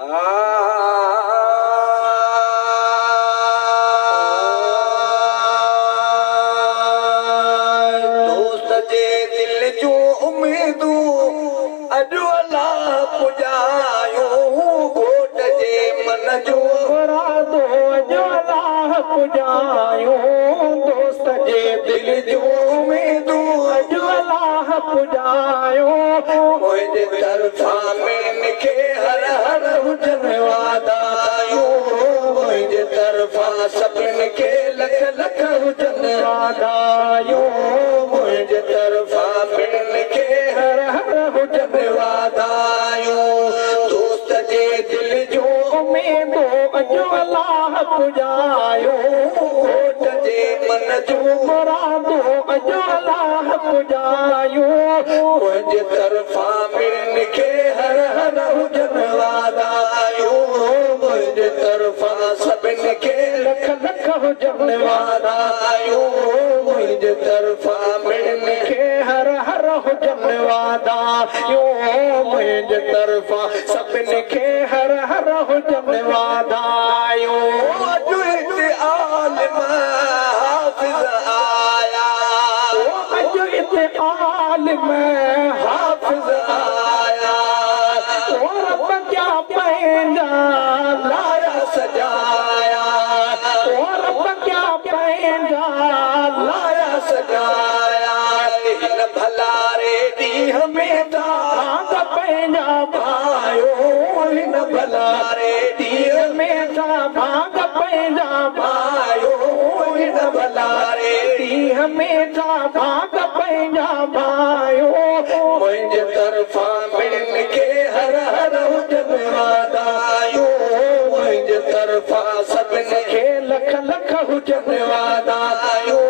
दोस्त जे दिल जो उम्मीदूं अॼु अलाह पुॼायो घोट जे मन जो मुरादो अॼु अलाह पुॼायो दोस्त जे दिल जो उम्मीदूं अॼु अलाह पुॼायो मुंहिंजे तरफ़ां मिलनि खे हर हर हुजनि वाधायूं मुंहिंजे तरफ़ां सभिनि खे लख लख हुजनि वाधायूं मुंहिंजे तरफ़ां मिलनि खे हर हर हुजनि वाधायूं दोस्त जे दिल जो उम्मीदो अॼु अलाह पुॼायो घोट जे मन जो मुरादो अॼु अलाह पुॼायो मुंहिंजे तरफ़ां मिलनि खे हर हर हुजनि वाधायूं मुंहिंजे तरफ़ां सभिनि खे लख लख हुजनि वाधायूं मुंहिंजे तरफ़ां मिलनि खे हर हर हुजनि वाधायूं मुंहिंजे तरफ़ां सभिनि खे हर हर हुजनि वाधायूं अॼु हिते आलिम हाफ़िज़ आया अॼु हिते आलिम हाफ़िज़ आया रब क्या पंहिंजा लाया सजाया रब क्या पंहिंजा लाया सजाया हिन भलारे ॾींहं में दाग पंहिंजा भायो हिन भलारे ॾींहं में भाग पंहिंजा भायो हिन भलारे ॾींहं में भाग पंहिंजा भायो मुंहिंजे तरफ़ां मिलनि खे हर हर हुजनि वाधायूं मुंहिंजे तरफ़ां सभिनि खे लख लख हुजनि वाधायूं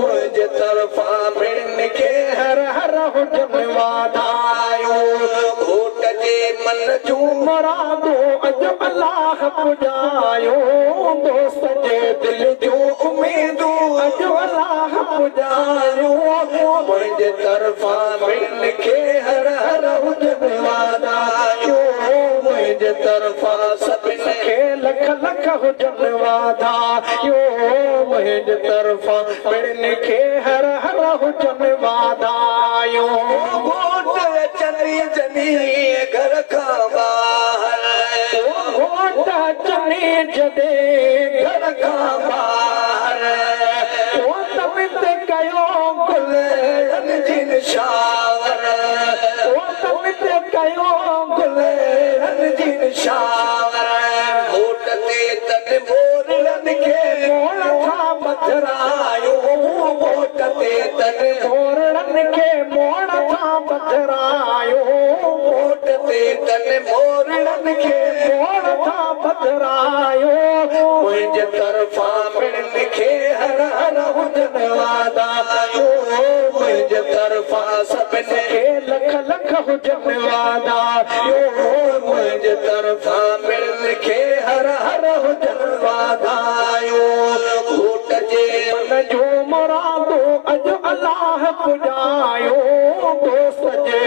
मुंहिंजे तरफ़ां मिलनि खे हर हर हुजनि वाधायूं घोट जे मन जूं मुरादो अॼु अलाह पुॼायो दोस्त जे दिल जूं उम्मीदूं अॼु अलाह पुॼायो मुंहिंजे तरफ़ां मिलनि खे हर हर हुजनि वाधायूं मुंहिंजे तरफ़ां सभिनि खे लख लख हुजनि वाधायूं मुंहिंजे तरफ़ां मिलनि खे हर हर हुजनि वाधायूं घोट अचनि जॾहिं घर खां ॿाहिरि घोट अचनि जॾहिं घर खां ॿाहिरि तमित कयो गुलनि जी निशावर तमित कयो गुलनि जी निशावर घोट ते तन मोरनि खे मोड़ खां पथरायो घोट ते तन मोरनि खे मोड़ खां पथरायो घोट ते तन मोरनि खे मोड़ खां पथरायो मुंहिंजे तरफ़ां मिलनि खे हर हर हुजनि वाधायूं मुंहिंजे तरफ़ां सभिनि खे लख लख हुजनि वाधायूं मुंहिंजे तरफ़ां मिलनि खे हर हर हुजनि वाधायूं घोट जे मन जो मुरादो अॼु अलाह पुॼायो दोस्त जे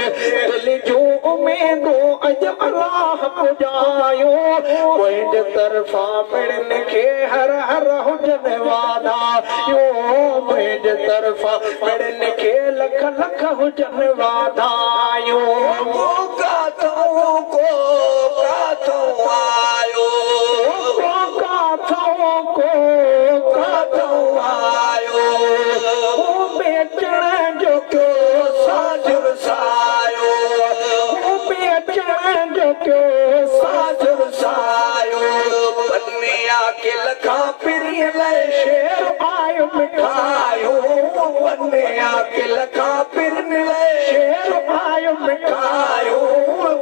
दिल जो उम्मीदो अॼु अलाह पुॼायो मुंहिंजे तरफ़ां मिलनि खे हर हर हुजनि वाधायूं मुंहिंजे तरफ़ां मिलनि खे लख लख हुजनि वाधायूं काथों आयो काथों आयो बेचण जो कयो साजुर सायो बेचण जो कयो साजुर सायो बनिया के लखा पिरीअ लाइ शेर आयो मिठायो बनिया के लखा पिरनि लाइ शेर आयो मिठायो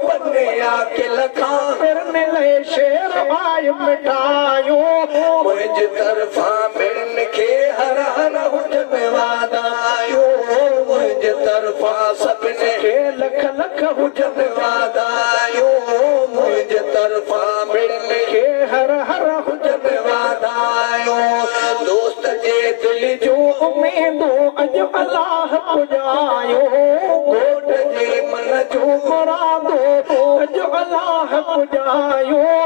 बनिया के लखा पिरनि लाइ शेर आयो मिठायो मुंहिंजे तरफ़ां मिलनि खे हर हर हुजनि वाधायूं मुंहिंजे तरफ़ां सभिनि खे लख लख हुजनि वाधायूं मुंहिंजे तरफ़ां मिलनि खे हर हर हुजनि वाधायूं दोस्त जे दिल जो उम्मीदो अॼु अलाह पुॼायो घोट जे मन जो मुरादो अॼु अलाह पुॼायो